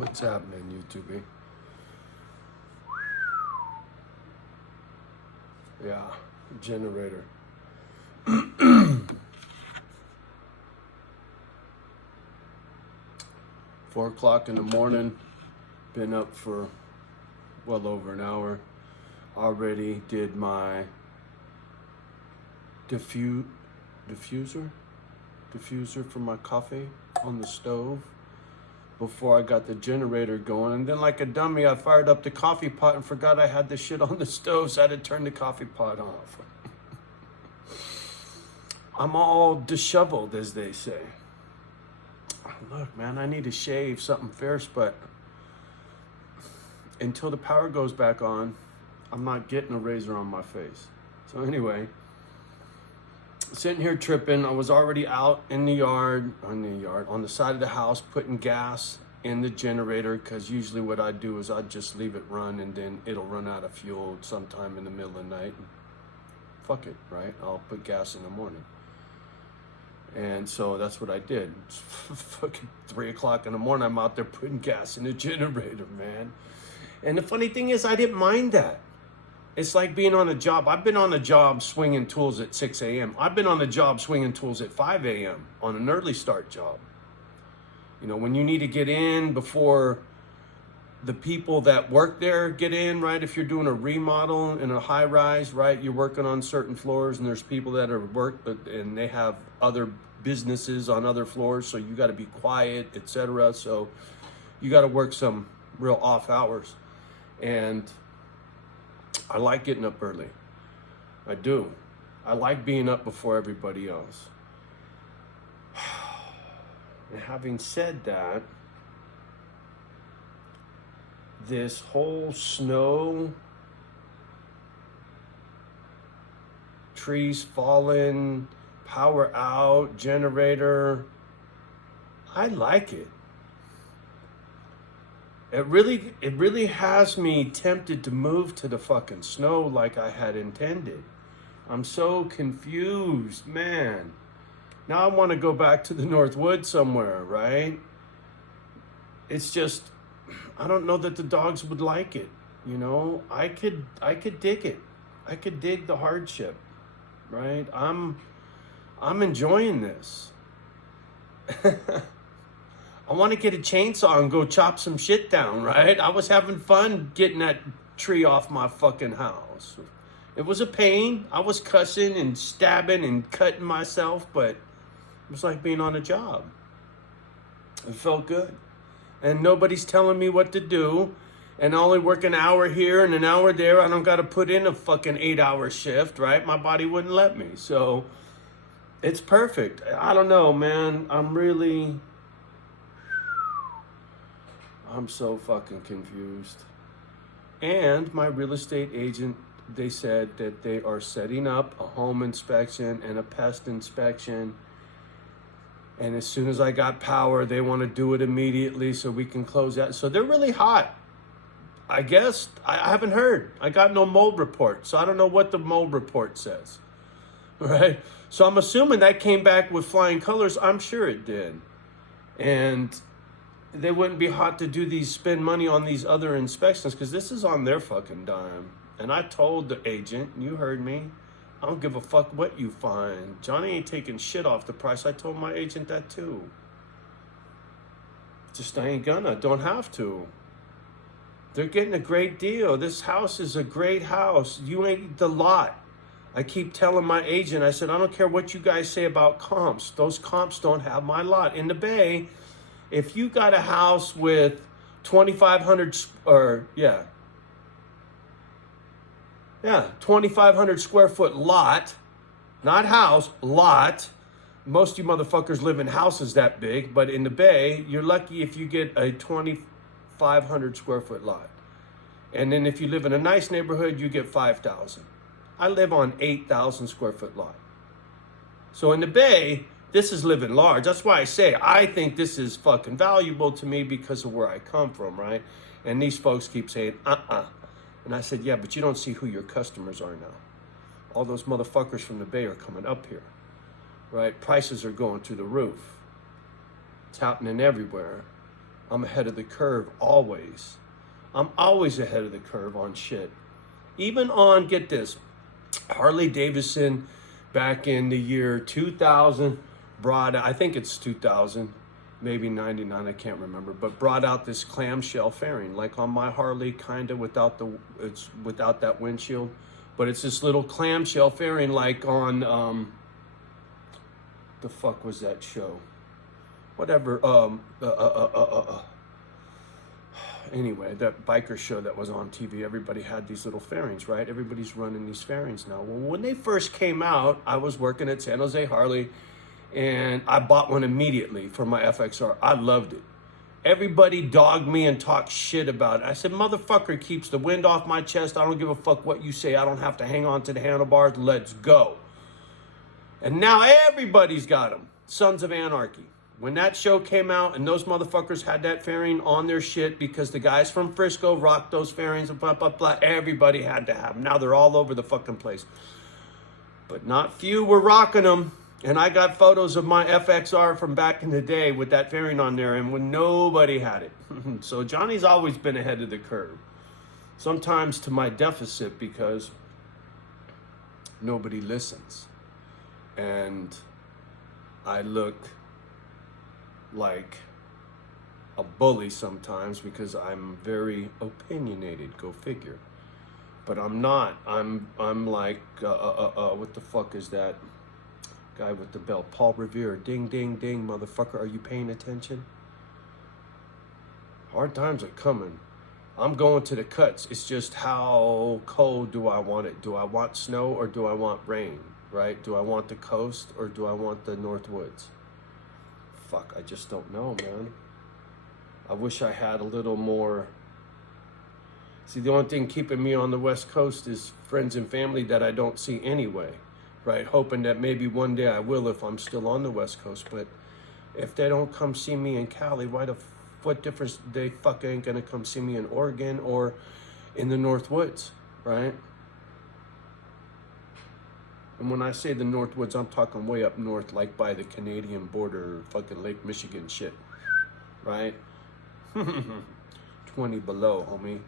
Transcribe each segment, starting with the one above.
What's happening, YouTube? Yeah, generator. 4 o'clock in the morning. Been up for well over an hour. Already did my diffuser for my coffee on the stove before I got the generator going. And then like a dummy, I fired up the coffee pot and forgot I had the shit on the stove, so I had to turn the coffee pot off. I'm all disheveled, as they say. Look, man, I need to shave something fierce, but until the power goes back on, I'm not getting a razor on my face. So anyway, sitting here tripping. I was already out in the yard, on the side of the house, putting gas in the generator, because usually what I do is I just leave it run and then it'll run out of fuel sometime in the middle of the night. Fuck it, right? I'll put gas in the morning. And so that's what I did. It's fucking 3 o'clock in the morning. I'm out there putting gas in the generator, man. And the funny thing is, I didn't mind that. It's like being on a job. I've been on a job swinging tools at 6 a.m. I've been on the job swinging tools at 5 a.m. on an early start job. You know, when you need to get in before the people that work there get in, right? If you're doing a remodel in a high rise, right? You're working on certain floors and there's people that are and they have other businesses on other floors. So you got to be quiet, etc. So you got to work some real off hours. And I like getting up early. I do. I like being up before everybody else. And having said that, this whole snow, trees falling, power out, generator, I like it. It really has me tempted to move to the fucking snow like I had intended. I'm so confused, man. Now I want to go back to the North Woods somewhere, right? It's just, I don't know that the dogs would like it. You know, I could dig it. I could dig the hardship, right? I'm enjoying this. I want to get a chainsaw and go chop some shit down, right? I was having fun getting that tree off my fucking house. It was a pain. I was cussing and stabbing and cutting myself, but it was like being on a job. It felt good. And nobody's telling me what to do. And I only work an hour here and an hour there. I don't got to put in a fucking 8-hour shift, right? My body wouldn't let me. So it's perfect. I don't know, man. I'm so fucking confused. And my real estate agent, they said that they are setting up a home inspection and a pest inspection. And as soon as I got power, they want to do it immediately so we can close out. So they're really hot. I guess, I haven't heard. I got no mold report, so I don't know what the mold report says. Right? So I'm assuming that came back with flying colors. I'm sure it did. And they wouldn't be hot to spend money on these other inspections, because this is on their fucking dime. And I told the agent, you heard me, I don't give a fuck what you find. Johnny ain't taking shit off the price. I told my agent that too. Just I ain't gonna, don't have to. They're getting a great deal. This house is a great house. You ain't the lot. I keep telling my agent, I said, I don't care what you guys say about comps. Those comps don't have my lot. In the Bay, if you got a house with 2,500 2,500 square foot lot, not house, lot. Most of you motherfuckers live in houses that big, but in the Bay, you're lucky if you get a 2,500 square foot lot. And then if you live in a nice neighborhood, you get 5,000. I live on 8,000 square foot lot. So in the Bay, this is living large. That's why I say I think this is fucking valuable to me because of where I come from, right? And these folks keep saying, And I said, yeah, but you don't see who your customers are now. All those motherfuckers from the Bay are coming up here, right? Prices are going through the roof. It's happening everywhere. I'm ahead of the curve always. I'm always ahead of the curve on shit. Even on, get this, Harley Davidson back in the year 2000 brought, I think it's 2000, maybe 99, I can't remember, but brought out this clamshell fairing, like on my Harley, kind of it's without that windshield, but it's this little clamshell fairing, like on, the fuck was that show? Whatever, anyway, that biker show that was on TV, everybody had these little fairings, right? Everybody's running these fairings now. Well, when they first came out, I was working at San Jose Harley, and I bought one immediately for my FXR. I loved it. Everybody dogged me and talked shit about it. I said, motherfucker, keeps the wind off my chest. I don't give a fuck what you say. I don't have to hang on to the handlebars. Let's go. And now everybody's got them. Sons of Anarchy. When that show came out and those motherfuckers had that fairing on their shit because the guys from Frisco rocked those fairings and blah, blah, blah, everybody had to have them. Now they're all over the fucking place. But not few were rocking them. And I got photos of my FXR from back in the day with that fairing on there, and when nobody had it. So Johnny's always been ahead of the curve. Sometimes to my deficit because nobody listens. And I look like a bully sometimes because I'm very opinionated, go figure. But I'm not. I'm like, what the fuck is that guy with the belt? Paul Revere. Ding, ding, ding, motherfucker. Are you paying attention? Hard times are coming. I'm going to the cuts. It's just how cold do I want it? Do I want snow or do I want rain, right? Do I want the coast or do I want the North Woods? Fuck, I just don't know, man. I wish I had a little more. See, the only thing keeping me on the West Coast is friends and family that I don't see anyway, right? Hoping that maybe one day I will if I'm still on the West Coast. But if they don't come see me in Cali, what difference they fuck ain't gonna come see me in Oregon or in the North Woods, right? And when I say the North Woods, I'm talking way up north, like by the Canadian border, fucking Lake Michigan shit, right? 20 below, homie.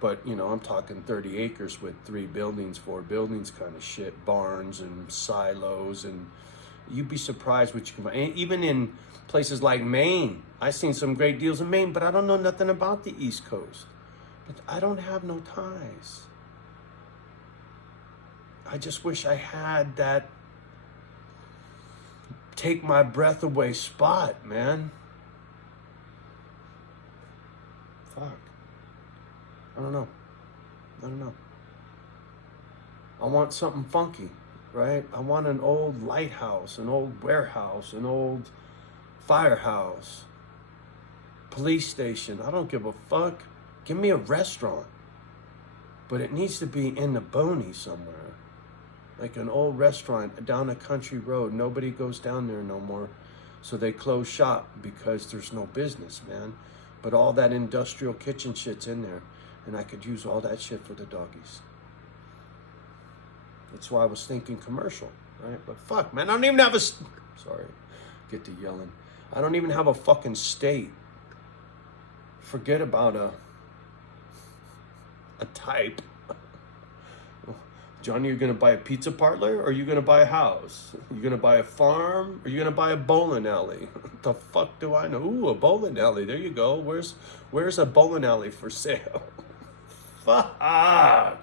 But, you know, I'm talking 30 acres with 3 buildings, 4 buildings kind of shit, barns and silos, and you'd be surprised what you can find. Even in places like Maine, I've seen some great deals in Maine, but I don't know nothing about the East Coast. But I don't have no ties. I just wish I had that take my breath away spot, man. Fuck. I don't know. I want something funky, right? I want an old lighthouse, an old warehouse, an old firehouse, police station. I don't give a fuck. Give me a restaurant. But it needs to be in the boonies somewhere. Like an old restaurant down a country road. Nobody goes down there no more. So they close shop because there's no business, man. But all that industrial kitchen shit's in there. And I could use all that shit for the doggies. That's why I was thinking commercial, right? But fuck, man, I don't even have a... Sorry, get to yelling. I don't even have a fucking state. Forget about a type. Johnny, you're gonna buy a pizza parlor or are you gonna buy a house? You gonna buy a farm or you gonna buy a bowling alley? What the fuck do I know? Ooh, a bowling alley. There you go. Where's a bowling alley for sale? Fuck. I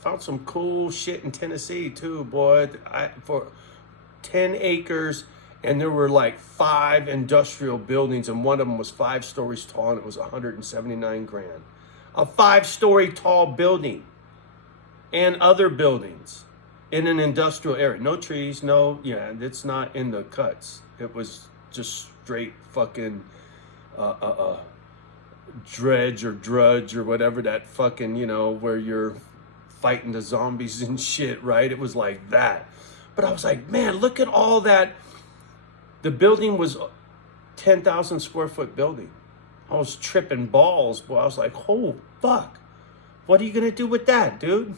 found some cool shit in Tennessee too, boy. For 10 acres. And there were like 5 industrial buildings, and one of them was 5 stories tall, and it was $179 grand. A 5-story tall building and other buildings in an industrial area. No trees, it's not in the cuts. It was just straight fucking drudge or whatever that fucking, where you're fighting the zombies and shit, right? It was like that. But I was like, man, look at all that. The building was 10,000 square foot building. I was tripping balls, boy. I was like, oh, fuck. What are you going to do with that, dude?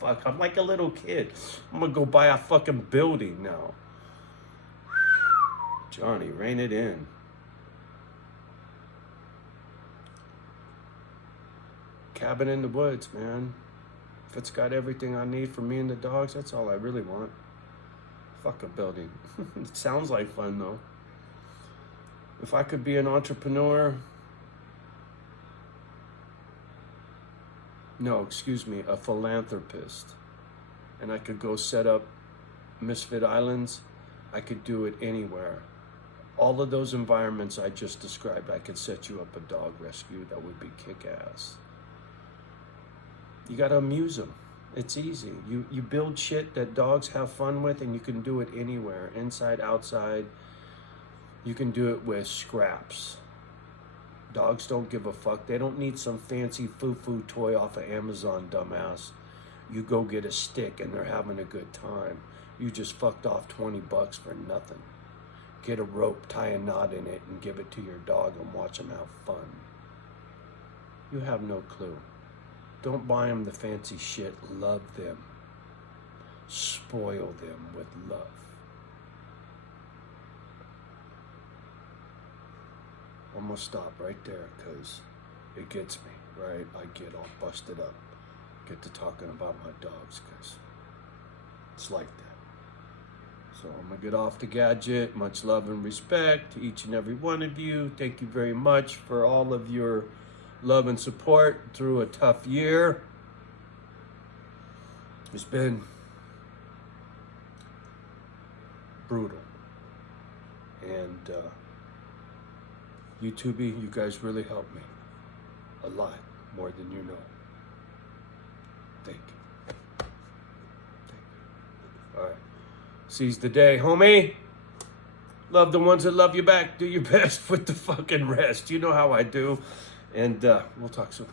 fuck, I'm like a little kid. I'm gonna go buy a fucking building now. Johnny, rein it in. Cabin in the woods, man. If it's got everything I need for me and the dogs, that's all I really want. Fuck a building. It sounds like fun, though. If I could be an entrepreneur... No, excuse me, a philanthropist. And I could go set up Misfit Islands. I could do it anywhere. All of those environments I just described, I could set you up a dog rescue that would be kick-ass. You gotta amuse them. It's easy. You build shit that dogs have fun with, and you can do it anywhere, inside, outside. You can do it with scraps. Dogs don't give a fuck. They don't need some fancy foo-foo toy off of Amazon, dumbass. You go get a stick and they're having a good time. You just fucked off 20 bucks for nothing. Get a rope, tie a knot in it, and give it to your dog and watch them have fun. You have no clue. Don't buy them the fancy shit. Love them. Spoil them with love. I'm gonna stop right there because it gets me, right? I get all busted up. Get to talking about my dogs because it's like that. So I'm gonna get off the gadget. Much love and respect to each and every one of you. Thank you very much for all of your love and support through a tough year. It's been brutal. And YouTube, you guys really helped me a lot, more than you know. Thank you. Thank you. All right. Seize the day, homie. Love the ones that love you back. Do your best with the fucking rest. You know how I do. And we'll talk soon.